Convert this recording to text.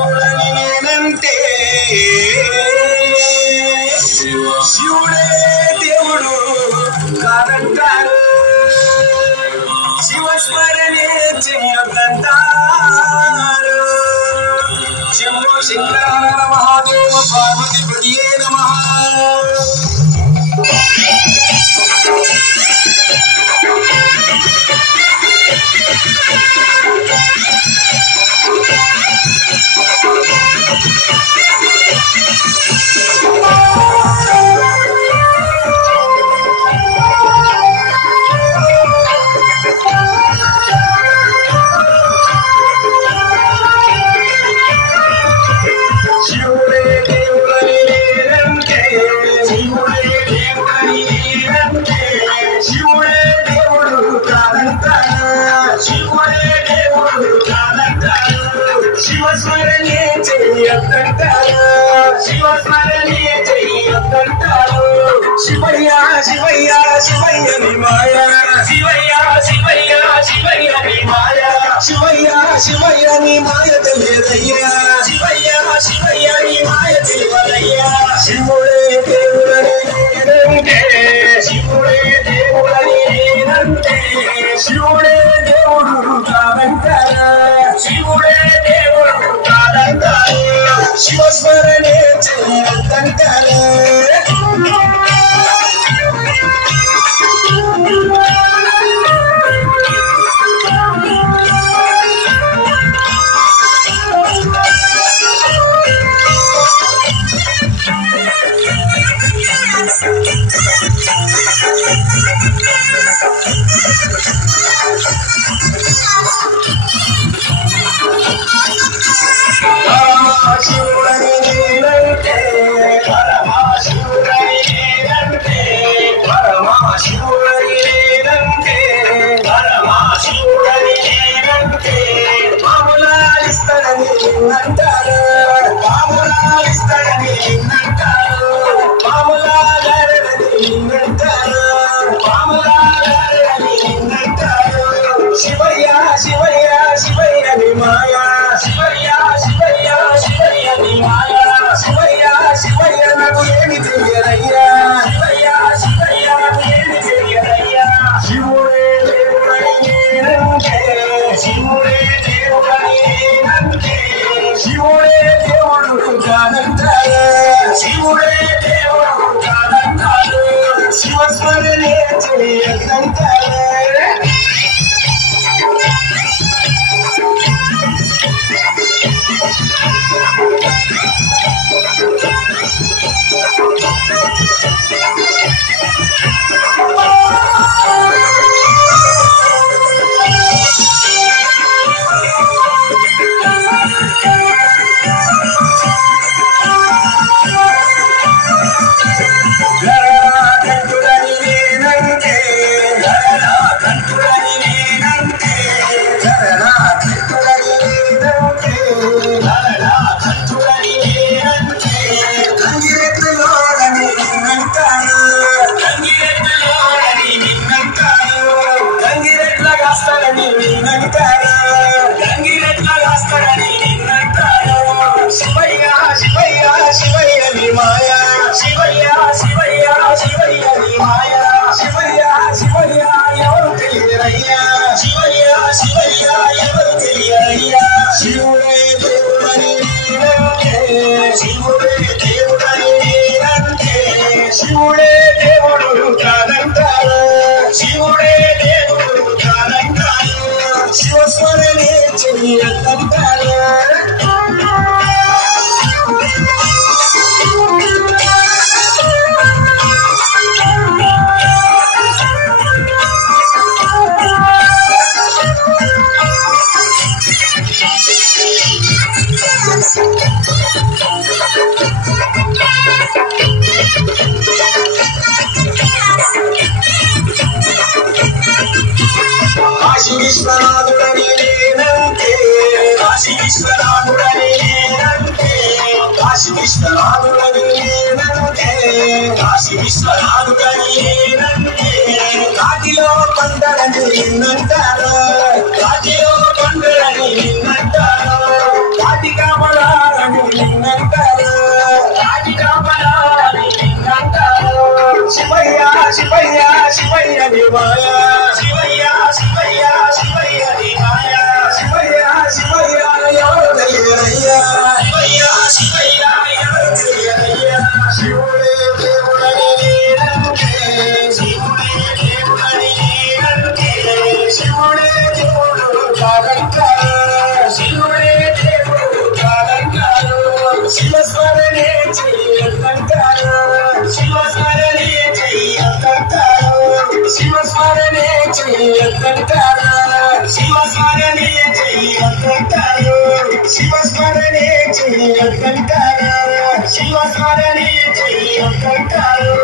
శివుడేనంటే శివుడే దేవుడు కాదంటారు, శివస్మరణే చెయ్యొద్దంటారు. శంభో శంకర మహాదేవ పార్వతీపతియే నమః. శివుడే దేవుడని నేనంటే, శివుడే దేవుడని నేనంటే, శివుడే దేవుడు కాదంటాను, శివుడే దేవుడు కాదంటాను. శివస్మరణే చెయ్యొద్దంటారు, శివస్మరణే చెయ్యొద్దంటారు. శివయ్య శివయ్య శివయ్య ని మాయ, శివయ్య శివయ్య శివయ్య ని మాయ, శివయ్య శివయ్య ని మాయ తెలియదయ్యా, శివయ్య శివయ్య ని మాయ తెలియదయ్యా. శివుడే దేవుడని నేనంటే, శివుడే దేవుడని నేనంటే, శివుడే దేవుడు కాదంటారా, శివుడే దేవుడు కాదంటారు. శివస్మరణే చెయ్యొద్దంటారు. శివుడని నేనంటే, పరమశివుడని నేనంటే, పరమశివుడని నేనంటే, పరమశివుడని నేనంటే, పాములాలిస్తాడని నిన్నంటారు, పాములాలిస్తాడని నిన్నంటారు, పాములాగారని నిన్నంటారు, పాములాగారని నిన్నంటారు. శివయ్య శివయ్య శివయ్య ని మాయ, శివయ్య శివయ్య శివయ్య ని మాయ, శివయ్య శివయ్య నాకు ఏమి తెలియదయ్యా, శివయ్య శివయ్య నాకు ఏమి తెలియదయ్యా. శివుడే దేవుడని నేనంటే, శివుడే దేవుడని నేనంటే, శివుడే దేవుడు కాదంటారు, శివుడే దేవుడు కాదంటారు. శివస్మరణే చెయ్యొద్దంటారు. గరళకంఠుడని నేనంటే, గరళకంఠుడని నేనంటే, గరళకంఠుడని నేనంటే, గరళకంఠుడని నేనంటే, గంగిరెద్దులోడని నిన్నంటారు, గంగిరెద్దులోడని నిన్నంటారు, గంగిరెద్దులగాస్తాడని నిన్నంటారు, గంగిరెద్దులగాస్తాడని నిన్నంటారు. శివయ్య శివయ్య శివయ్య ని మాయ, శివయ్య శివయ్య శివయ్య ని మాయ, శివయ్య శివయ్య ఎవరు తెలియరయ్యా, శివయ్య శివయ్య ఎవరు తెలియరయ్యా. శివుడే దేవుడని నేనంటే, శివుడే దేవుడని నేనంటే, శివుడే దేవుడు కాదంటారు, శివుడే దేవుడు కాదంటారు. శివస్మరణే చెయ్యొద్దంటారు. కాశీ విశ్వనాథుడని నేనంటే, కాశీ విశ్వనాథుడని నేనంటే, కాశీ విశ్వనాథుడని నేనంటే, కాశీ విశ్వనాథుడని నేనంటే, కాటిలో పంటలని నిన్నంటారు, శివయ్య శివయ్య దేవాయ శివయ్య శివయ్య శివయ్య దేవాయ శివయ్య శివయ్య ఎవరు తెలియరయ్యా శివయ్య శివయ్య ఎవరు తెలియరయ్యా శివుడే దేవుడని నేనంటే శివుడే దేవుడని నేనంటే శివుడే దేవుడు కాదంటారు శివుడే దేవుడు కాదంటారు శివస్మరణే చెయ్యంటారు శివస్మరణే చెయ్యంటారు శివస్మరణే చెయ్యంటారు శివస్మరణే చెయ్యంటారు శివస్మరణే చెయ్యంటారు శివస్మరణే చెయ్యంటారు